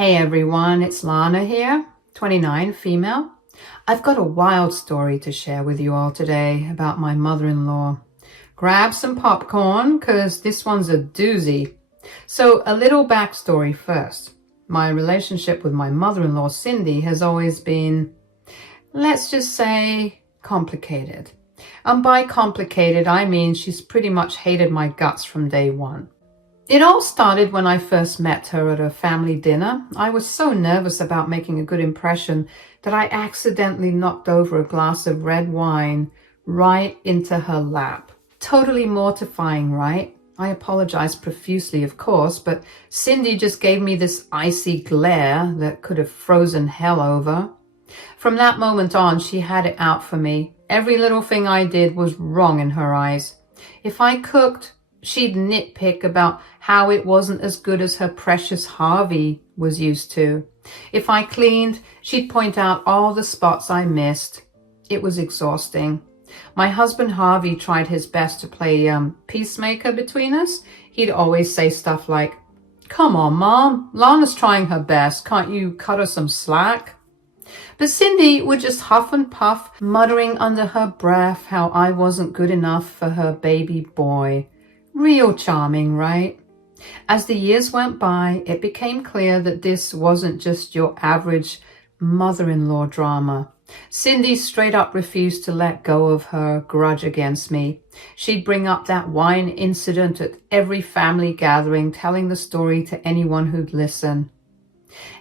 Hey everyone, it's Lana here, 29, female. I've got a wild story to share with you all today about my mother-in-law. Grab some popcorn, because this one's a doozy. So a little backstory first. My relationship with my mother-in-law, Cindy, has always been, let's just say, complicated. And by complicated, I mean she's pretty much hated my guts from day one. It all started when I first met her at a family dinner. I was so nervous about making a good impression that I accidentally knocked over a glass of red wine right into her lap. Totally mortifying, right? I apologized profusely, of course, but Cindy just gave me this icy glare that could have frozen hell over. From that moment on, she had it out for me. Every little thing I did was wrong in her eyes. If I cooked, she'd nitpick about how it wasn't as good as her precious Harvey was used to. If I cleaned, she'd point out all the spots I missed. It was exhausting. My husband Harvey tried his best to play peacemaker between us. He'd always say stuff like, "Come on, Mom, Lana's trying her best. Can't you cut her some slack?" But Cindy would just huff and puff, muttering under her breath how I wasn't good enough for her baby boy. Real charming, right? As the years went by, it became clear that this wasn't just your average mother-in-law drama. Cindy straight up refused to let go of her grudge against me. She'd bring up that wine incident at every family gathering, telling the story to anyone who'd listen.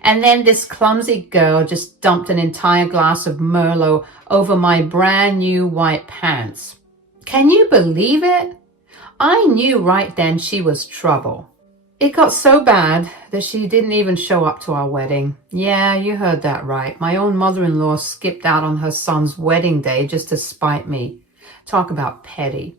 And then this clumsy girl just dumped an entire glass of Merlot over my brand new white pants. Can you believe it? I knew right then she was trouble. It got so bad that she didn't even show up to our wedding. Yeah, you heard that right. My own mother-in-law skipped out on her son's wedding day just to spite me. Talk about petty.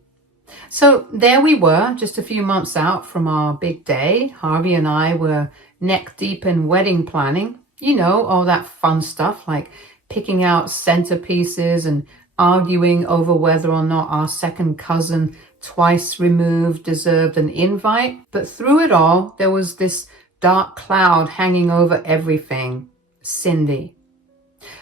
So there we were, just a few months out from our big day. Harvey and I were neck deep in wedding planning. You know, all that fun stuff like picking out centerpieces and arguing over whether or not our second cousin, twice removed, deserved an invite. But through it all, there was this dark cloud hanging over everything: Cindy.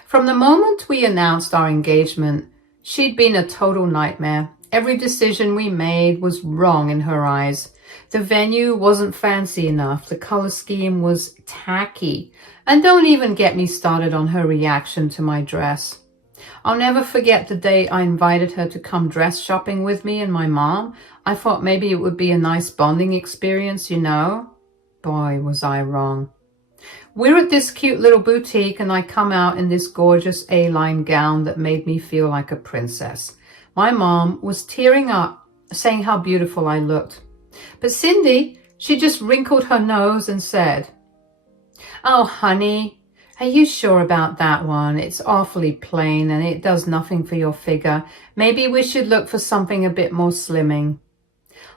From the moment we announced our engagement, she'd been a total nightmare. Every decision we made was wrong in her eyes. The venue wasn't fancy enough. The color scheme was tacky. And don't even get me started on her reaction to my dress. I'll never forget the day I invited her to come dress shopping with me and my mom. I thought maybe it would be a nice bonding experience, you know. Boy, was I wrong. We're at this cute little boutique and I come out in this gorgeous A-line gown that made me feel like a princess. My mom was tearing up, saying how beautiful I looked. But Cindy, she just wrinkled her nose and said, "Oh, honey, are you sure about that one? It's awfully plain and it does nothing for your figure. Maybe we should look for something a bit more slimming."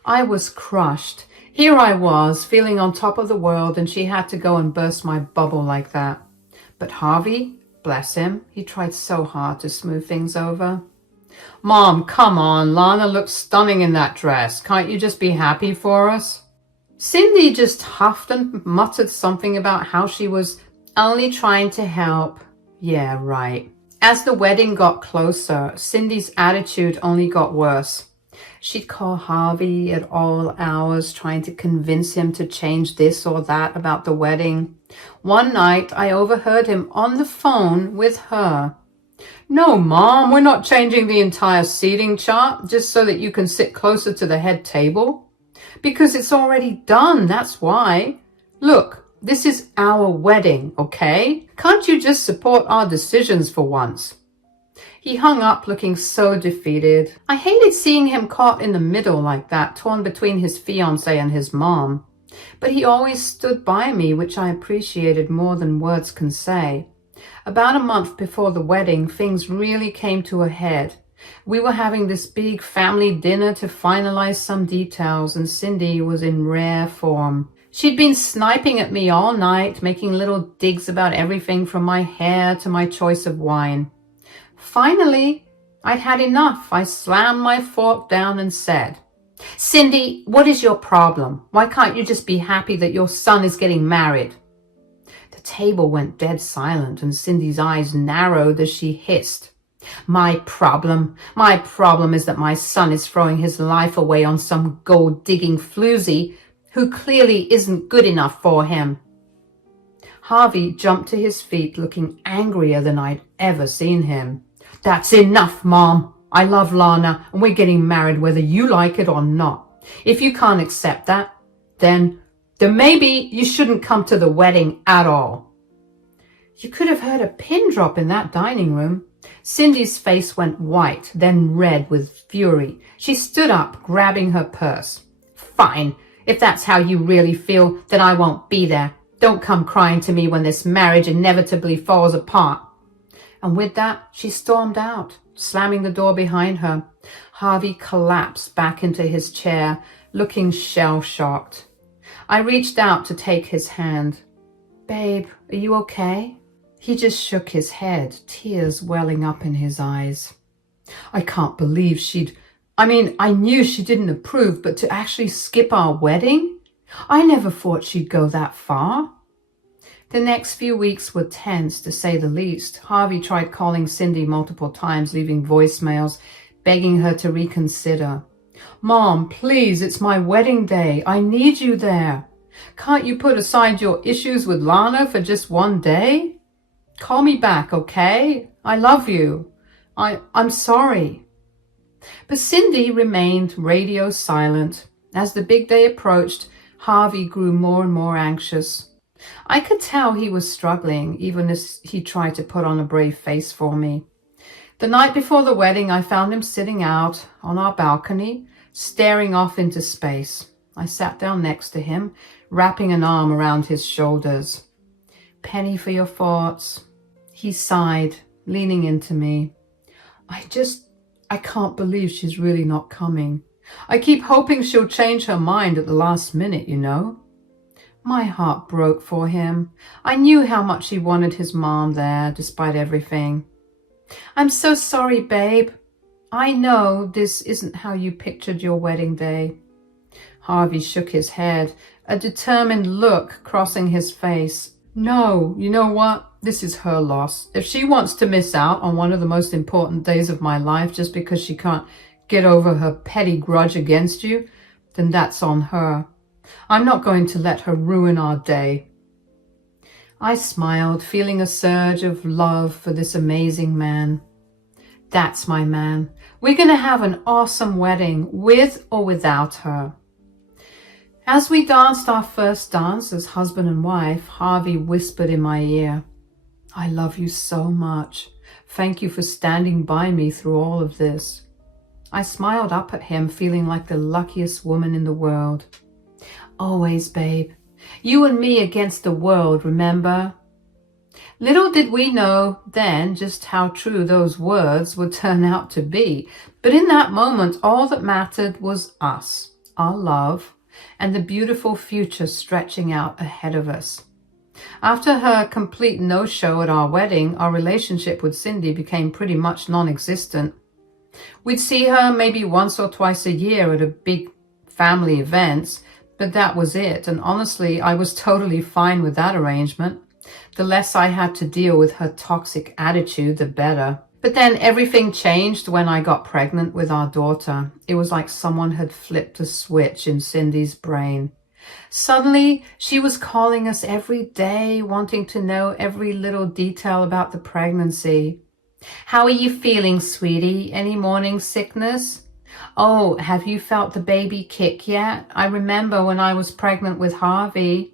I was crushed. Here I was, feeling on top of the world, and she had to go and burst my bubble like that. But Harvey, bless him, he tried so hard to smooth things over. "Mom, come on, Lana looks stunning in that dress. Can't you just be happy for us?" Cindy just huffed and muttered something about how she was only trying to help. Yeah, right. As the wedding got closer, Cindy's attitude only got worse. She'd call Harvey at all hours, trying to convince him to change this or that about the wedding. One night, I overheard him on the phone with her. "No, Mom, we're not changing the entire seating chart just so that you can sit closer to the head table. Because it's already done, that's why. Look, this is our wedding, okay? Can't you just support our decisions for once?" He hung up looking so defeated. I hated seeing him caught in the middle like that, torn between his fiancée and his mom. But he always stood by me, which I appreciated more than words can say. About a month before the wedding, things really came to a head. We were having this big family dinner to finalize some details, and Cindy was in rare form. She'd been sniping at me all night, making little digs about everything from my hair to my choice of wine. Finally, I'd had enough. I slammed my fork down and said, "Cindy, what is your problem? Why can't you just be happy that your son is getting married?" The The table went dead silent and Cindy's eyes narrowed as she hissed. My problem is that my son is throwing his life away on some gold-digging floozy who clearly isn't good enough for him. Harvey jumped to his feet, looking angrier than I'd ever seen him. That's enough, Mom. I love Lana, and we're getting married whether you like it or not. If you can't accept that, then maybe you shouldn't come to the wedding at all. You could have heard a pin drop in that dining room. Cindy's face went white, then red with fury. She stood up, grabbing her purse. Fine. If that's how you really feel, then I won't be there. Don't come crying to me when this marriage inevitably falls apart. And with that, she stormed out, slamming the door behind her. Harvey collapsed back into his chair, looking shell-shocked. I reached out to take his hand. Babe, are you okay? He just shook his head, tears welling up in his eyes. I can't believe I knew she didn't approve, but to actually skip our wedding? I never thought she'd go that far. The next few weeks were tense, to say the least. Harvey tried calling Cindy multiple times, leaving voicemails, begging her to reconsider. Mom, please, it's my wedding day. I need you there. Can't you put aside your issues with Lana for just one day? Call me back, okay? I love you. I'm sorry. But Cindy remained radio silent. As the big day approached, Harvey grew more and more anxious. I could tell he was struggling, even as he tried to put on a brave face for me. The night before the wedding, I found him sitting out on our balcony, staring off into space. I sat down next to him, wrapping an arm around his shoulders. Penny for your thoughts. He sighed, leaning into me. I can't believe she's really not coming. I keep hoping she'll change her mind at the last minute, you know. My heart broke for him. I knew how much he wanted his mom there, despite everything. I'm so sorry, babe. I know this isn't how you pictured your wedding day. Harvey shook his head, a determined look crossing his face. No, you know what? This is her loss. If she wants to miss out on one of the most important days of my life just because she can't get over her petty grudge against you, then that's on her. I'm not going to let her ruin our day. I smiled, feeling a surge of love for this amazing man. That's my man. We're going to have an awesome wedding, with or without her. As we danced our first dance as husband and wife, Harvey whispered in my ear, I love you so much. Thank you for standing by me through all of this. I smiled up at him, feeling like the luckiest woman in the world. Always, babe. You and me against the world, remember? Little did we know then just how true those words would turn out to be. But in that moment, all that mattered was us, our love, and the beautiful future stretching out ahead of us. After her complete no-show at our wedding, our relationship with Cindy became pretty much non-existent. We'd see her maybe once or twice a year at a big family events, but that was it. And honestly, I was totally fine with that arrangement. The less I had to deal with her toxic attitude, the better. But then everything changed when I got pregnant with our daughter. It was like someone had flipped a switch in Cindy's brain. Suddenly, she was calling us every day, wanting to know every little detail about the pregnancy. How are you feeling, sweetie? Any morning sickness? Oh, have you felt the baby kick yet? I remember when I was pregnant with Harvey.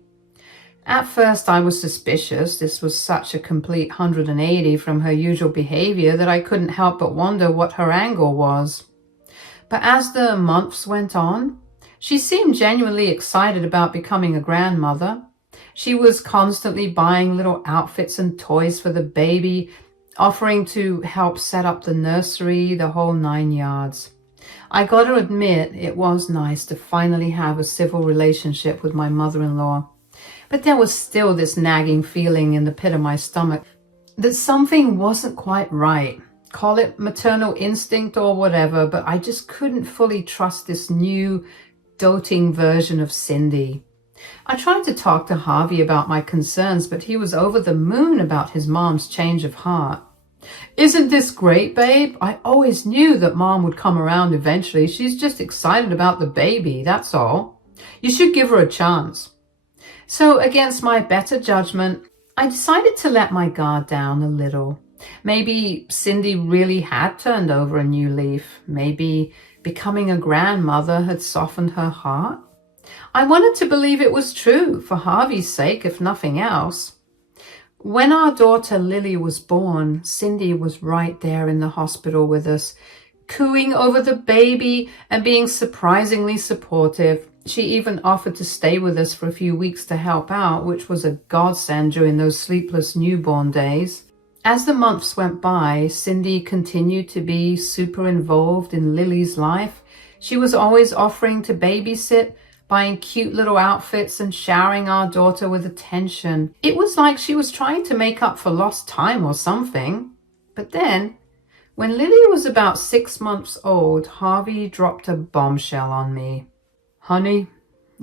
At first, I was suspicious. This was such a complete 180 from her usual behavior that I couldn't help but wonder what her angle was. But as the months went on, she seemed genuinely excited about becoming a grandmother. She was constantly buying little outfits and toys for the baby, offering to help set up the nursery, the whole 9 yards. I got to admit, it was nice to finally have a civil relationship with my mother-in-law. But there was still this nagging feeling in the pit of my stomach that something wasn't quite right. Call it maternal instinct or whatever, but I just couldn't fully trust this new, doting version of Cindy. I tried to talk to Harvey about my concerns, but he was over the moon about his mom's change of heart. Isn't this great, babe? I always knew that mom would come around eventually. She's just excited about the baby, that's all. You should give her a chance. So, against my better judgment, I decided to let my guard down a little. Maybe Cindy really had turned over a new leaf. Maybe becoming a grandmother had softened her heart. I wanted to believe it was true, for Harvey's sake, if nothing else. When our daughter Lily was born, Cindy was right there in the hospital with us, cooing over the baby and being surprisingly supportive. She even offered to stay with us for a few weeks to help out, which was a godsend during those sleepless newborn days. As the months went by, Cindy continued to be super involved in Lily's life. She was always offering to babysit, buying cute little outfits and showering our daughter with attention. It was like she was trying to make up for lost time or something. But then, when Lily was about 6 months old, Harvey dropped a bombshell on me. Honey,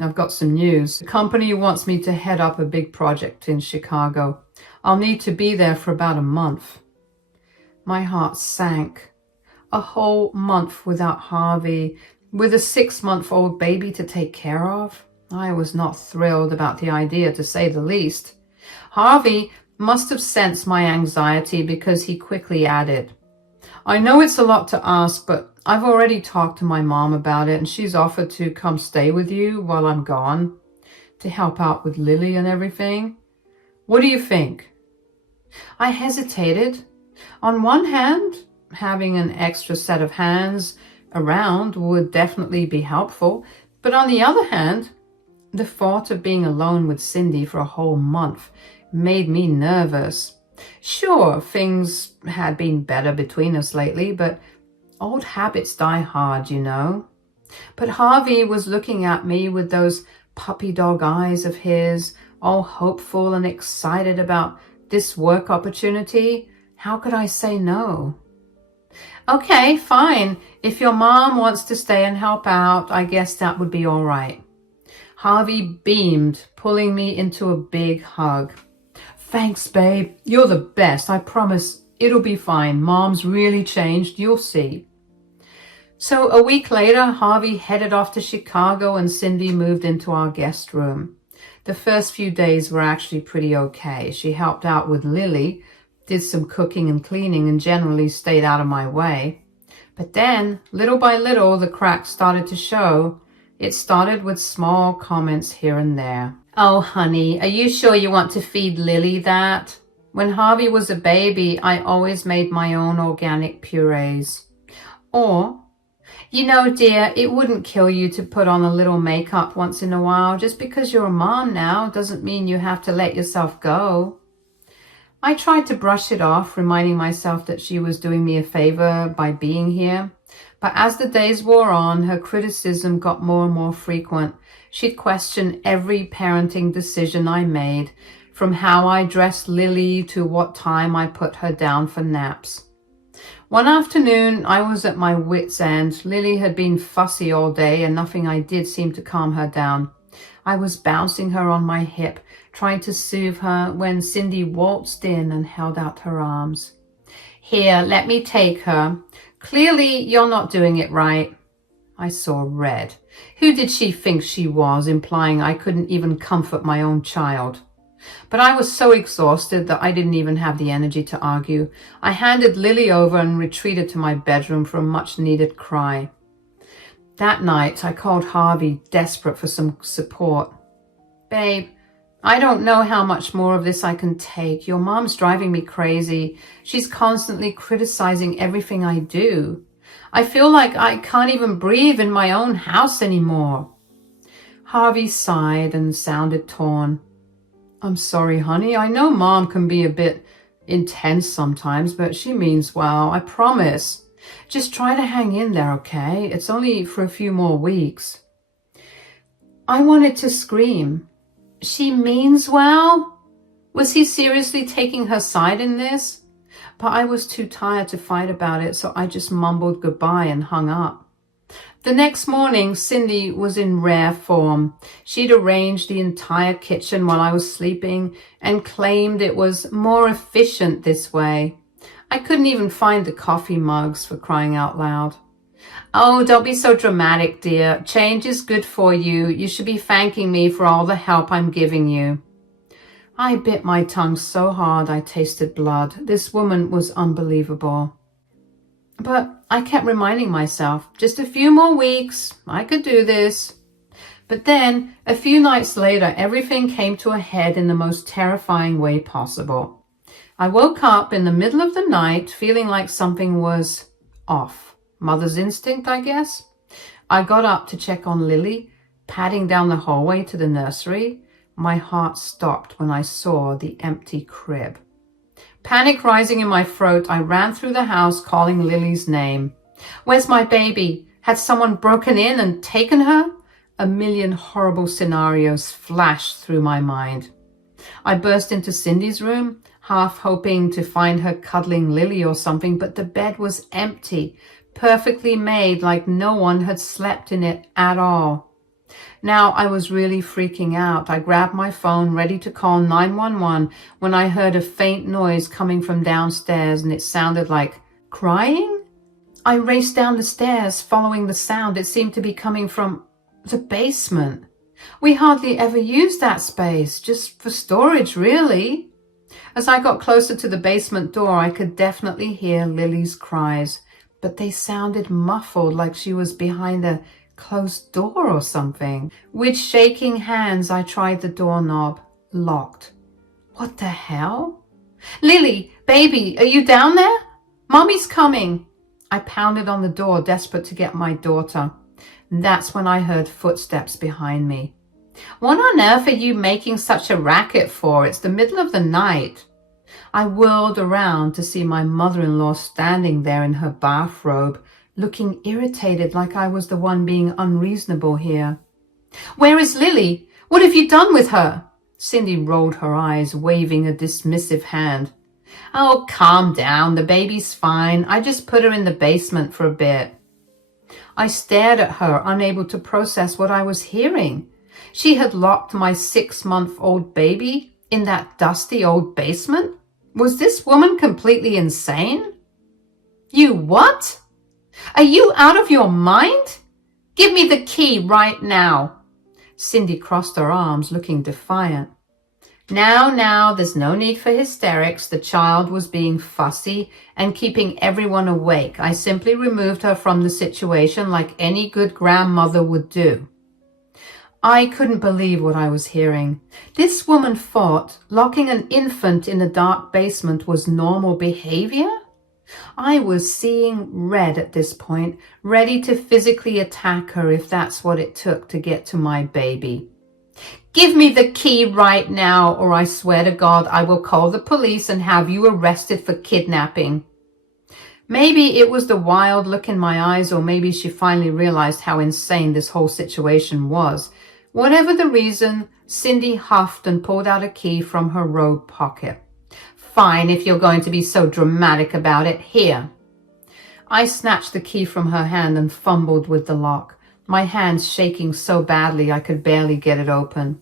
I've got some news. The company wants me to head up a big project in Chicago. I'll need to be there for about a month. My heart sank. A whole month without Harvey, with a 6-month-old baby to take care of? I was not thrilled about the idea, to say the least. Harvey must have sensed my anxiety because he quickly added, I know it's a lot to ask, but I've already talked to my mom about it and she's offered to come stay with you while I'm gone to help out with Lily and everything. What do you think? I hesitated. On one hand, having an extra set of hands around would definitely be helpful, but on the other hand, the thought of being alone with Cindy for a whole month made me nervous. Sure, things had been better between us lately, but old habits die hard, you know. But Harvey was looking at me with those puppy dog eyes of his, all hopeful and excited about this work opportunity. How could I say no? Okay, fine. If your mom wants to stay and help out, I guess that would be all right. Harvey beamed, pulling me into a big hug. Thanks, babe. You're the best. I promise it'll be fine. Mom's really changed. You'll see. So a week later, Harvey headed off to Chicago and Cindy moved into our guest room. The first few days were actually pretty okay. She helped out with Lily, did some cooking and cleaning, and generally stayed out of my way. But then, little by little, the cracks started to show. It started with small comments here and there. Oh, honey, are you sure you want to feed Lily that? When Harvey was a baby, I always made my own organic purees. Or, you know, dear, it wouldn't kill you to put on a little makeup once in a while. Just because you're a mom now doesn't mean you have to let yourself go. I tried to brush it off, reminding myself that she was doing me a favor by being here. But as the days wore on, her criticism got more and more frequent. She'd question every parenting decision I made, from how I dressed Lily to what time I put her down for naps. One afternoon, I was at my wit's end. Lily had been fussy all day and nothing I did seemed to calm her down. I was bouncing her on my hip, trying to soothe her, when Cindy waltzed in and held out her arms. Here, let me take her. Clearly, you're not doing it right. I saw red. Who did she think she was, implying I couldn't even comfort my own child? But I was so exhausted that I didn't even have the energy to argue. I handed Lily over and retreated to my bedroom for a much-needed cry. That night, I called Harvey, desperate for some support. Babe, I don't know how much more of this I can take. Your mom's driving me crazy. She's constantly criticizing everything I do. I feel like I can't even breathe in my own house anymore. Harvey sighed and sounded torn. I'm sorry, honey. I know mom can be a bit intense sometimes, but she means well, I promise. Just try to hang in there, okay? It's only for a few more weeks. I wanted to scream. She means well? Was he seriously taking her side in this? But I was too tired to fight about it, so I just mumbled goodbye and hung up. The next morning, Cindy was in rare form. She'd arranged the entire kitchen while I was sleeping and claimed it was more efficient this way. I couldn't even find the coffee mugs, for crying out loud. "Oh, don't be so dramatic, dear. Change is good for you. You should be thanking me for all the help I'm giving you." I bit my tongue so hard I tasted blood. This woman was unbelievable. But I kept reminding myself, just a few more weeks, I could do this. But then, a few nights later, everything came to a head in the most terrifying way possible. I woke up in the middle of the night feeling like something was off. Mother's instinct, I guess. I got up to check on Lily, padding down the hallway to the nursery. My heart stopped when I saw the empty crib. Panic rising in my throat, I ran through the house calling Lily's name. "Where's my baby? Had someone broken in and taken her?" A million horrible scenarios flashed through my mind. I burst into Cindy's room, half hoping to find her cuddling Lily or something, but the bed was empty, perfectly made, like no one had slept in it at all. Now I was really freaking out. I grabbed my phone, ready to call 911, when I heard a faint noise coming from downstairs, and it sounded like crying. I raced down the stairs, following the sound. It seemed to be coming from the basement. We hardly ever used that space, just for storage, really. As I got closer to the basement door, I could definitely hear Lily's cries, but they sounded muffled, like she was behind a closed door or something. With shaking hands, I tried the doorknob. Locked. What the hell? "Lily, baby, are you down there? Mommy's coming." I pounded on the door, desperate to get my daughter. That's when I heard footsteps behind me. "What on earth are you making such a racket for? It's the middle of the night." I whirled around to see my mother-in-law standing there in her bathrobe, looking irritated, like I was the one being unreasonable here. "Where is Lily? What have you done with her?" Cindy rolled her eyes, waving a dismissive hand. "Oh, calm down. The baby's fine. I just put her in the basement for a bit." I stared at her, unable to process what I was hearing. She had locked my 6-month-old baby in that dusty old basement? Was this woman completely insane? "You what? Are you out of your mind? Give me the key right now." Cindy crossed her arms, looking defiant. Now, there's no need for hysterics. The child was being fussy and keeping everyone awake. I simply removed her from the situation like any good grandmother would do. I couldn't believe what I was hearing. This woman thought locking an infant in a dark basement was normal behavior? I was seeing red at this point, ready to physically attack her if that's what it took to get to my baby. "Give me the key right now, or I swear to God I will call the police and have you arrested for kidnapping." Maybe it was the wild look in my eyes, or maybe she finally realized how insane this whole situation was. Whatever the reason, Cindy huffed and pulled out a key from her robe pocket. "Fine, if you're going to be so dramatic about it. Here." I snatched the key from her hand and fumbled with the lock, my hands shaking so badly I could barely get it open.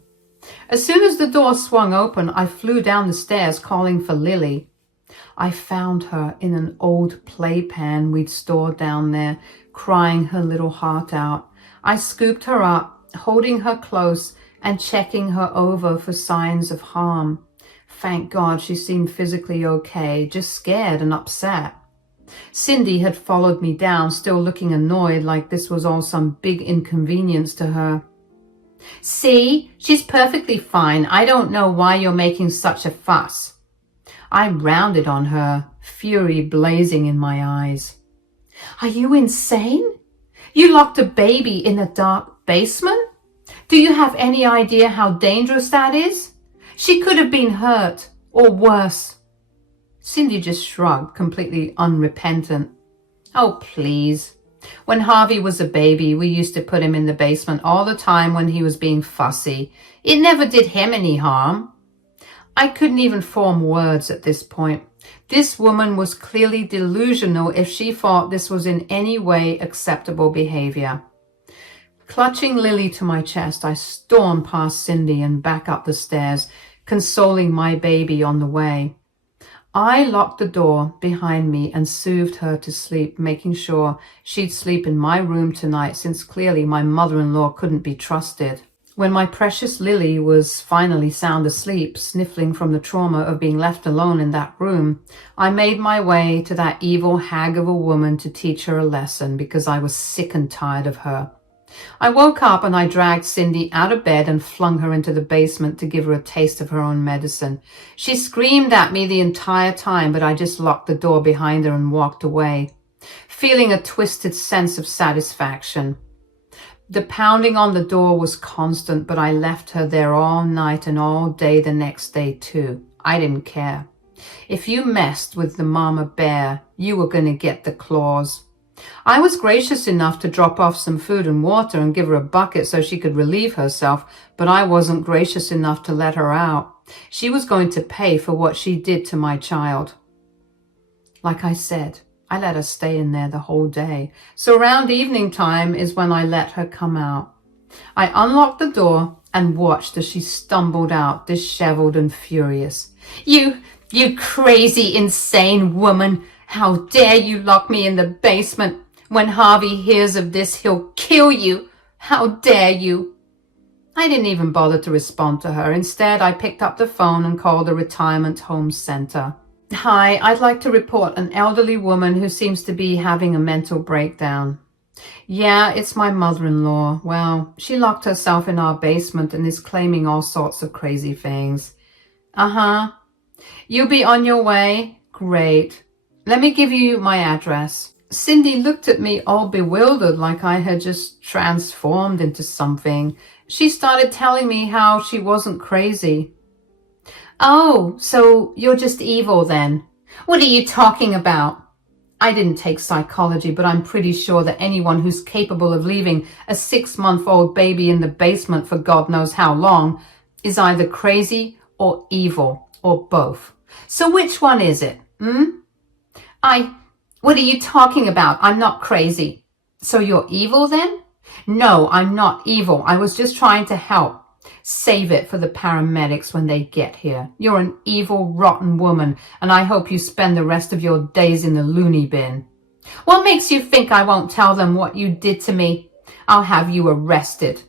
As soon as the door swung open, I flew down the stairs calling for Lily. I found her in an old playpen we'd stored down there, crying her little heart out. I scooped her up, holding her close and checking her over for signs of harm. Thank God she seemed physically okay, just scared and upset. Cindy had followed me down, still looking annoyed, like this was all some big inconvenience to her. "See, she's perfectly fine. I don't know why you're making such a fuss." I rounded on her, fury blazing in my eyes. "Are you insane? You locked a baby in a dark basement? Do you have any idea how dangerous that is? She could have been hurt, or worse." Cindy just shrugged, completely unrepentant. "Oh, please. When Harvey was a baby, we used to put him in the basement all the time when he was being fussy. It never did him any harm." I couldn't even form words at this point. This woman was clearly delusional if she thought this was in any way acceptable behavior. Clutching Lily to my chest, I stormed past Cindy and back up the stairs, consoling my baby on the way. I locked the door behind me and soothed her to sleep, making sure she'd sleep in my room tonight since clearly my mother-in-law couldn't be trusted. When my precious Lily was finally sound asleep, sniffling from the trauma of being left alone in that room, I made my way to that evil hag of a woman to teach her a lesson because I was sick and tired of her. I woke up and I dragged Cindy out of bed and flung her into the basement to give her a taste of her own medicine. She screamed at me the entire time, but I just locked the door behind her and walked away, feeling a twisted sense of satisfaction. The pounding on the door was constant, but I left her there all night and all day the next day too. I didn't care. If you messed with the mama bear, you were going to get the claws. I was gracious enough to drop off some food and water and give her a bucket so she could relieve herself, but I wasn't gracious enough to let her out. She was going to pay for what she did to my child. Like I said, I let her stay in there the whole day. So around evening time is when I let her come out. I unlocked the door and watched as she stumbled out, disheveled and furious. You crazy, insane woman! How dare you lock me in the basement? When Harvey hears of this, he'll kill you. How dare you? I didn't even bother to respond to her. Instead, I picked up the phone and called a retirement home center. Hi, I'd like to report an elderly woman who seems to be having a mental breakdown. Yeah, it's my mother-in-law. Well, she locked herself in our basement and is claiming all sorts of crazy things. Uh-huh. You'll be on your way? Great. Let me give you my address. Cindy looked at me all bewildered, like I had just transformed into something. She started telling me how she wasn't crazy. Oh, so you're just evil then? What are you talking about? I didn't take psychology, but I'm pretty sure that anyone who's capable of leaving a 6-month-old baby in the basement for God knows how long is either crazy or evil, or both. So which one is it, What are you talking about? I'm not crazy. So you're evil then? No, I'm not evil. I was just trying to help. Save it for the paramedics when they get here. You're an evil, rotten woman, and I hope you spend the rest of your days in the loony bin. What makes you think I won't tell them what you did to me? I'll have you arrested.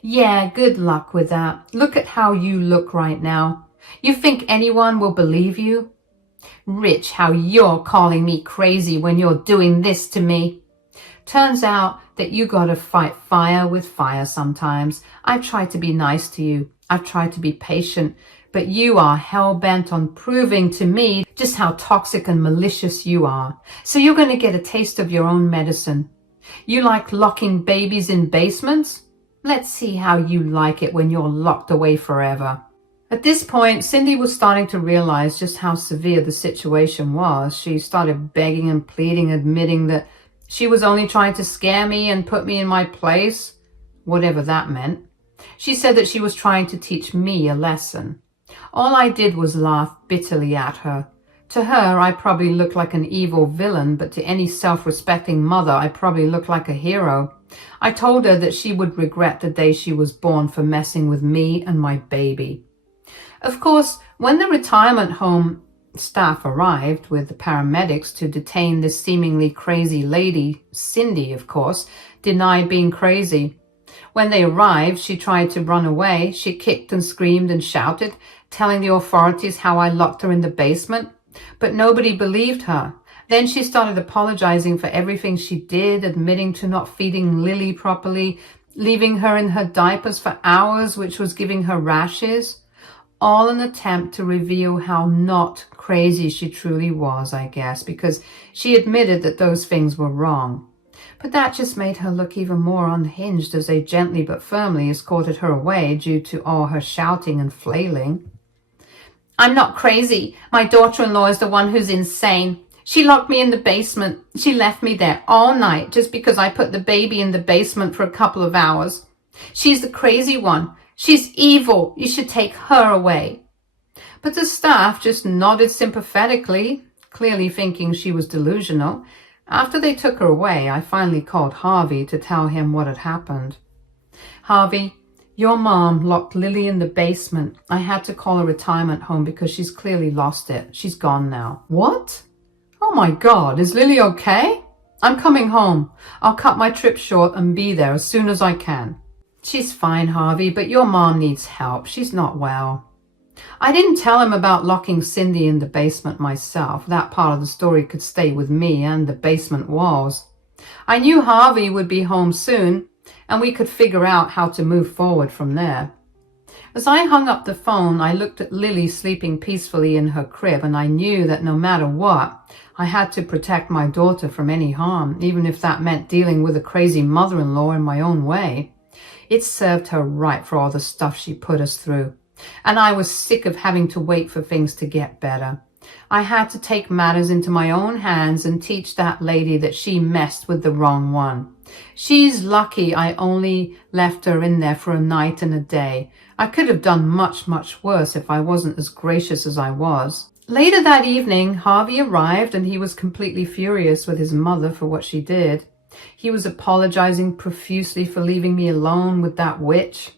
Yeah, good luck with that. Look at how you look right now. You think anyone will believe you? Rich, how you're calling me crazy when you're doing this to me. Turns out that you gotta fight fire with fire sometimes. I've tried to be nice to you. I've tried to be patient, but you are hell-bent on proving to me just how toxic and malicious you are. So you're gonna get a taste of your own medicine. You like locking babies in basements? Let's see how you like it when you're locked away forever. At this point, Cindy was starting to realize just how severe the situation was. She started begging and pleading, admitting that she was only trying to scare me and put me in my place, whatever that meant. She said that she was trying to teach me a lesson. All I did was laugh bitterly at her. To her, I probably looked like an evil villain, but to any self-respecting mother, I probably looked like a hero. I told her that she would regret the day she was born for messing with me and my baby. Of course, when the retirement home staff arrived with the paramedics to detain this seemingly crazy lady, Cindy, of course, denied being crazy. When they arrived, she tried to run away. She kicked and screamed and shouted, telling the authorities how I locked her in the basement. But nobody believed her. Then she started apologizing for everything she did, admitting to not feeding Lily properly, leaving her in her diapers for hours, which was giving her rashes. All an attempt to reveal how not crazy she truly was, I guess, because she admitted that those things were wrong. But that just made her look even more unhinged as they gently but firmly escorted her away due to all her shouting and flailing. I'm not crazy. My daughter-in-law is the one who's insane. She locked me in the basement. She left me there all night just because I put the baby in the basement for a couple of hours. She's the crazy one. She's evil. You should take her away. But the staff just nodded sympathetically, clearly thinking she was delusional. After they took her away, I finally called Harvey to tell him what had happened. Harvey, your mom locked Lily in the basement. I had to call a retirement home because she's clearly lost it. She's gone now. What? Oh my God, is Lily okay? I'm coming home. I'll cut my trip short and be there as soon as I can. She's fine, Harvey, but your mom needs help. She's not well. I didn't tell him about locking Cindy in the basement myself. That part of the story could stay with me and the basement walls. I knew Harvey would be home soon, and we could figure out how to move forward from there. As I hung up the phone, I looked at Lily sleeping peacefully in her crib, and I knew that no matter what, I had to protect my daughter from any harm, even if that meant dealing with a crazy mother-in-law in my own way. It served her right for all the stuff she put us through, and I was sick of having to wait for things to get better. I had to take matters into my own hands and teach that lady that she messed with the wrong one. She's lucky I only left her in there for a night and a day. I could have done much, much worse if I wasn't as gracious as I was. Later that evening, Harvey arrived and he was completely furious with his mother for what she did. He was apologizing profusely for leaving me alone with that witch.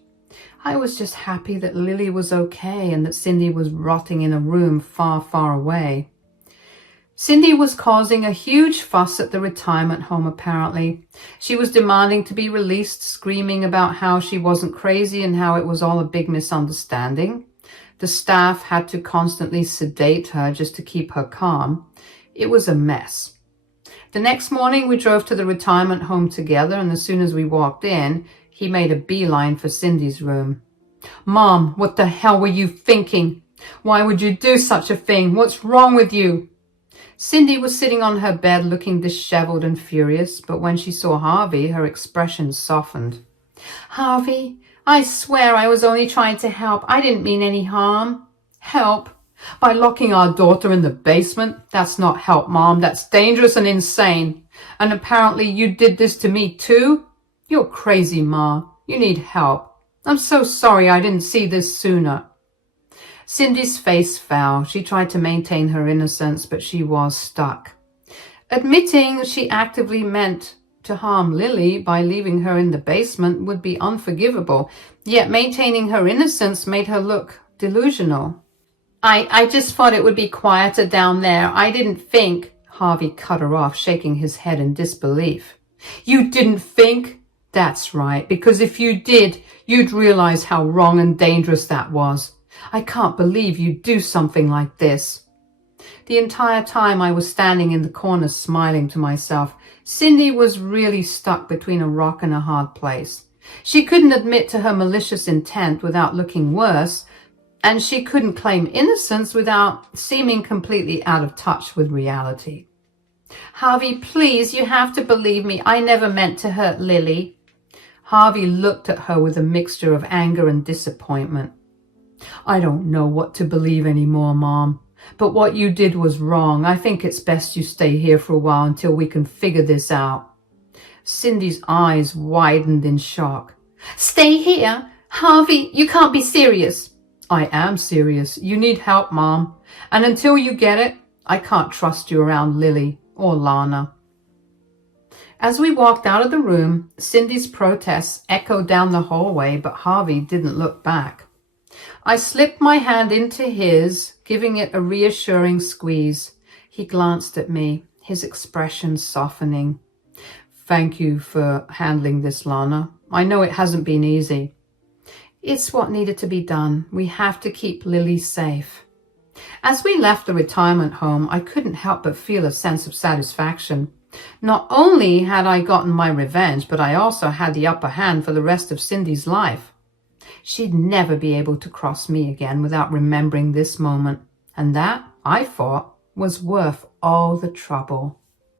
I was just happy that Lily was okay and that Cindy was rotting in a room far, far away. Cindy was causing a huge fuss at the retirement home, apparently. She was demanding to be released, screaming about how she wasn't crazy and how it was all a big misunderstanding. The staff had to constantly sedate her just to keep her calm. It was a mess. The next morning, we drove to the retirement home together, and as soon as we walked in, he made a beeline for Cindy's room. "Mom, what the hell were you thinking? Why would you do such a thing? What's wrong with you?" Cindy was sitting on her bed looking disheveled and furious, but when she saw Harvey, her expression softened. "Harvey, I swear I was only trying to help. I didn't mean any harm." "Help? By locking our daughter in the basement? That's not help, Mom. That's dangerous and insane. And apparently you did this to me too? You're crazy, Ma. You need help. I'm so sorry I didn't see this sooner." Cindy's face fell. She tried to maintain her innocence, but she was stuck. Admitting she actively meant to harm Lily by leaving her in the basement would be unforgivable, yet maintaining her innocence made her look delusional. I just thought it would be quieter down there. I didn't think." Harvey cut her off, shaking his head in disbelief. "You didn't think?" "That's right, because if you did, you'd realize how wrong and dangerous that was. I can't believe you'd do something like this." The entire time I was standing in the corner smiling to myself. Cindy was really stuck between a rock and a hard place. She couldn't admit to her malicious intent without looking worse, and she couldn't claim innocence without seeming completely out of touch with reality. "Harvey, please, you have to believe me. I never meant to hurt Lily." Harvey looked at her with a mixture of anger and disappointment. "I don't know what to believe anymore, Mom. But what you did was wrong. I think it's best you stay here for a while until we can figure this out." Cindy's eyes widened in shock. "Stay here? Harvey, you can't be serious." "I am serious. You need help, Mom. And until you get it, I can't trust you around Lily or Lana." As we walked out of the room, Cindy's protests echoed down the hallway, but Harvey didn't look back. I slipped my hand into his, giving it a reassuring squeeze. He glanced at me, his expression softening. "Thank you for handling this, Lana. I know it hasn't been easy." "It's what needed to be done. We have to keep Lily safe." As we left the retirement home, I couldn't help but feel a sense of satisfaction. Not only had I gotten my revenge, but I also had the upper hand for the rest of Cindy's life. She'd never be able to cross me again without remembering this moment, and that, I thought, was worth all the trouble.